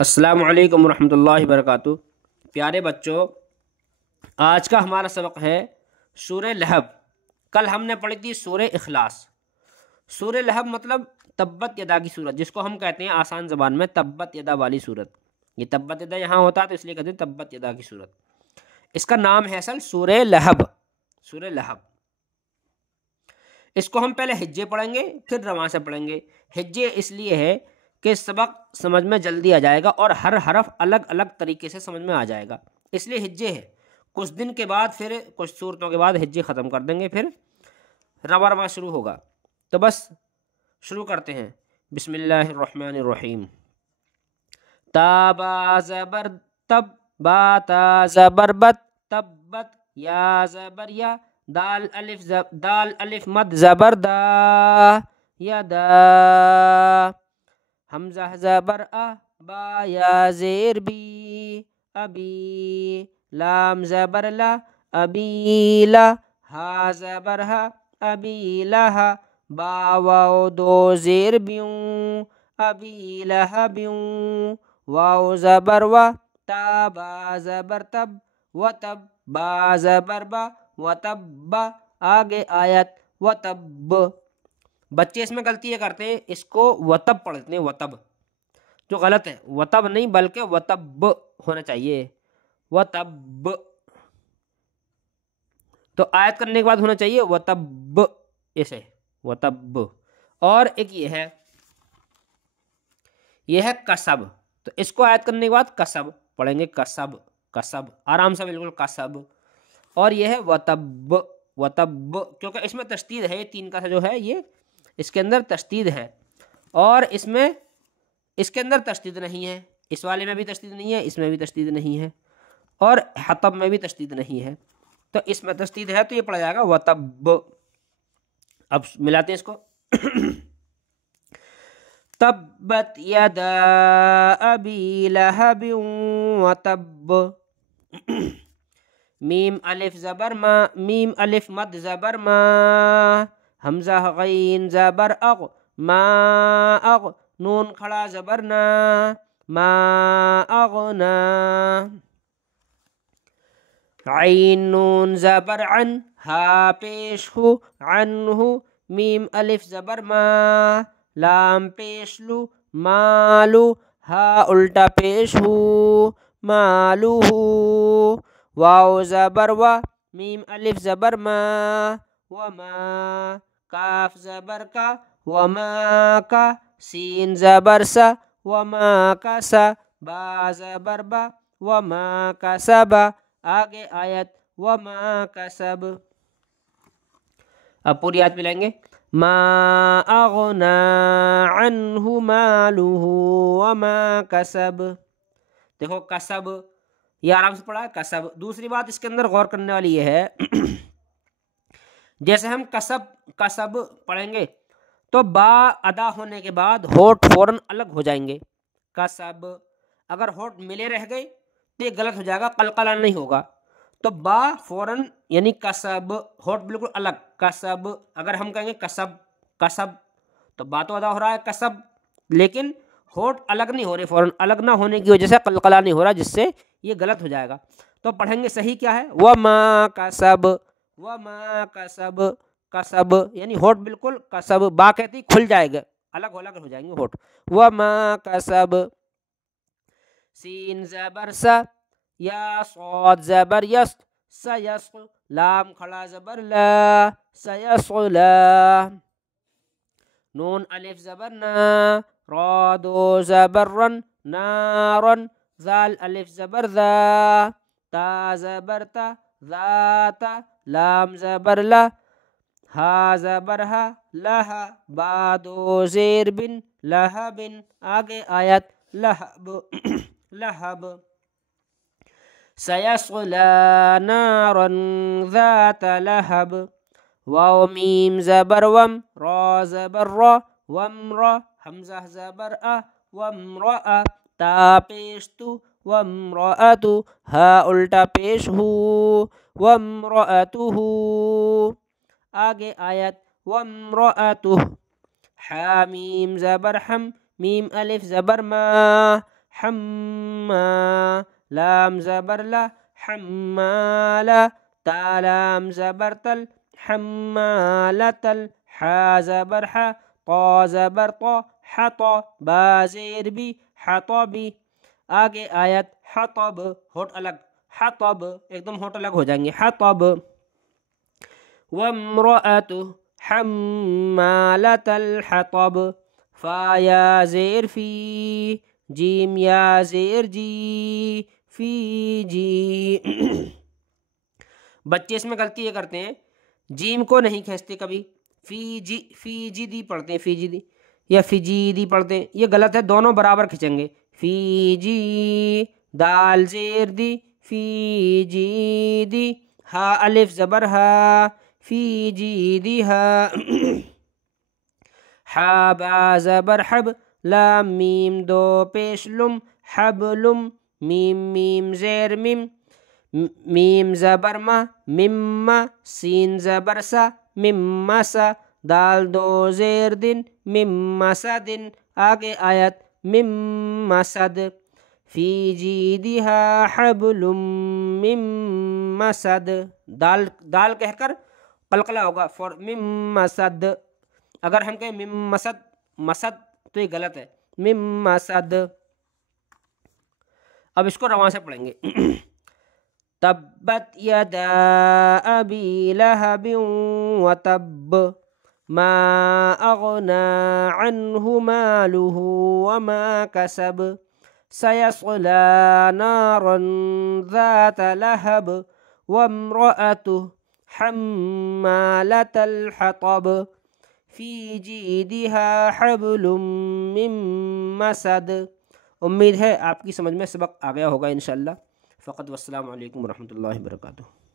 السلام علیکم ورحمۃ اللہ وبرکاتہ۔ پیارے بچوں، آج کا ہمارا سبق ہے سورہ لہب۔ کل ہم نے پڑھی تھی سورہ اخلاص۔ سورہ لہب مطلب تبت یدا کی صورت، جس کو ہم کہتے ہیں آسان زبان میں تبت یدا والی صورت۔ یہ تبت یدا یہاں ہوتا ہے تو اس لیے کہتے ہیں تبت یدا کی صورت۔ اس کا نام ہے اصل سورہ لہب۔ سورہ لہب اس کو ہم پہلے ہجے پڑھیں گے، پھر رواں سے پڑھیں گے۔ ہجے اس لیے ہے کہ سبق سمجھ میں جلدی آ جائے گا اور ہر حرف الگ الگ طریقے سے سمجھ میں آ جائے گا، اس لیے ہجے ہے۔ کچھ دن کے بعد پھر کچھ صورتوں کے بعد ہجے ختم کر دیں گے، پھر رواں رواں شروع ہوگا۔ تو بس شروع کرتے ہیں۔ بسم اللہ الرحمن الرحیم۔ تا با زبر تب، با تا زبر بت، تبت یا زبر یا، دال الف مد زبر دا، یا دا، حمزہ زبر آ، با یا زیر بی، ابی، لام زبر لا، ابی لا، ہا زبر ہا، ابی لہا، با واو دو زیر بیوں، ابی لہا بیوں، واو زبر وا، تا با زبر تب، و تب، با زبر با، و تب با، آگے آیت و تب۔ بچے اس میں غلطی یہ کرتے ہیں، اس کو وتب پڑھتے ہیں، وتب، جو غلط ہے۔ وتب نہیں بلکہ وتب ہونا چاہیے، وتب۔ تو آیت کرنے کے بعد ہونا چاہیے وتب، ایسے وتب۔ اور ایک یہ ہے کسب، تو اس کو آیت کرنے کے بعد کسب پڑھیں گے، کسب، کسب، آرام سے بالکل کسب۔ اور یہ ہے وتب، وتب، کیونکہ اس میں تشدید ہے، یہ تین کا جو ہے یہ اس کے اندر تشدید ہے، اور اس کے اندر تشدید نہیں ہے، اس والے میں بھی تشدید نہیں ہے، اس میں بھی تشدید نہیں ہے، اور حطب میں بھی تشدید نہیں ہے، تو اس میں تشدید ہے تو یہ پڑھا جائے گا وتب۔ اب ملاتے ہیں اس کو۔ تبت یدا ابی لہب وتب، میم الف زبر ما، میم الف مد زبر ما، حمزہ غین زبر اغ، ما اغ، نون کھڑا زبر نا، ما اغنا، عین نون زبر عن، ہا پیش ہو، عنہ، میم الف زبر ما، لام پیش لو، مالو، ہا الٹا پیش ہو، مالو ہو، واو زبر وا، میم الف زبر ما، وما، کاف زبر کا، وما کا، سین زبر سا، وما کا سا، با زبر با، وما کا سبا، آگے آیت وما کسب۔ اب پوری آیت ملائیں گے۔ ما اغنا عنہ مالہ وما کسب۔ دیکھو کسب، یہ آرام سے پڑھا ہے، کسب۔ دوسری بات اس کے اندر غور کرنے والی یہ ہے، جیسے ہم کسب پڑھیں گے تو با ادا ہونے کے بعد ہونٹ فوراً الگ ہو جائیں گے۔ کسب، اگر ہونٹ ملے رہ گئے تو یہ غلط ہو جائے گا، قلقلہ نہیں ہوگا۔ تو با فوراً یعنی کسب، ہونٹ بالکل الگ، کسب۔ اگر ہم کہیں گے کسب، کسب، تو با تو ادا ہو رہا ہے کسب، لیکن ہونٹ الگ نہیں ہو رہے، فوراً الگ نہ ہونے کی وجہ سے قلقلہ نہیں ہو رہا، جس سے یہ غلط ہو جائے گا۔ تو پڑھیں گے صحیح کیا ہے، وما کسب، وما کسب، کسب یعنی ہونٹ بالکل کسب، با کہتی کھل جائے گا، الگ ہو جائیں گے ہونٹ، وما کسب، سین زبر سا، یا صاد زبر یس، سیس، لام کھڑا زبر لا، سیصلا، نون الف زبر نا، را دو زبر رن، نارن، ذال الف زبر ذا، تا زبر تا، ذاتا، لام زبر لا، ہا زبر ہا، لہا، با دو زیر بن، لہبن، آگے آیت لہب، لہب، سیصلا نارا ذات لہب، واو میم زبر وم، را زبر را، ومرا، حمزہ زبر ا، وامرأ، تا پیش تو، وامرأتو، ہا الٹا پیش ہو، وامرأتہ، آگے آیت وامرأتہ، حامیم زبر حم، میم الف زبر ما، حما، لام زبر لا، حمالا، تا لام زبر تل، حمالتل، حا زبر حا، طا زبر طا، حطا، با زیر بی، حطبی۔ آگے آیت حطب، ہوٹ الگ، حطب ایک دم ہوٹ الگ ہو جائیں گے، حطب۔ وامرأته حمالة الحطب، فا یا زیر فی، جیم یا زیر جی، فی جی۔ بچے اس میں غلطی یہ کرتے ہیں، جیم کو نہیں کھینچتے کبھی، فی جی دی پڑھتے ہیں، فی جی دی یا فی جی دی پڑھتے ہیں، یہ غلط ہے، دونوں برابر کھینچیں گے، فی جی، دال زیر دی، فی جی دی، ہا الف زبر ہا، فی جی دی ہا، حا با زبر حب، لام میم دو پیش لم، حبلم، میم زیر میم، میم زبر ما، مما، سین زبر سا، ممسا، دال دو زیر دن، ممسدن۔ آگے آیت ممسد، فی جیدہا حبل من مسد، دال کہہ کر قلقلہ ہوگا فور ممسد۔ اگر ہم کہیں ممسد مسد تو یہ غلط ہے، ممسد۔ اب اس کو رواں سے پڑھیں گے، تبت یدا ابی لہب وتب، ما اغنى عنه ماله وما كسب، سيصلى نارا ذات لهب، وامرأته حمالة الحطب، في جيدها حبل من مسد۔ امید ہے آپ کی سمجھ میں سبق آ گیا ہوگا انشاءاللہ۔ فقط والسلام علیکم ورحمۃ اللہ وبرکاتہ۔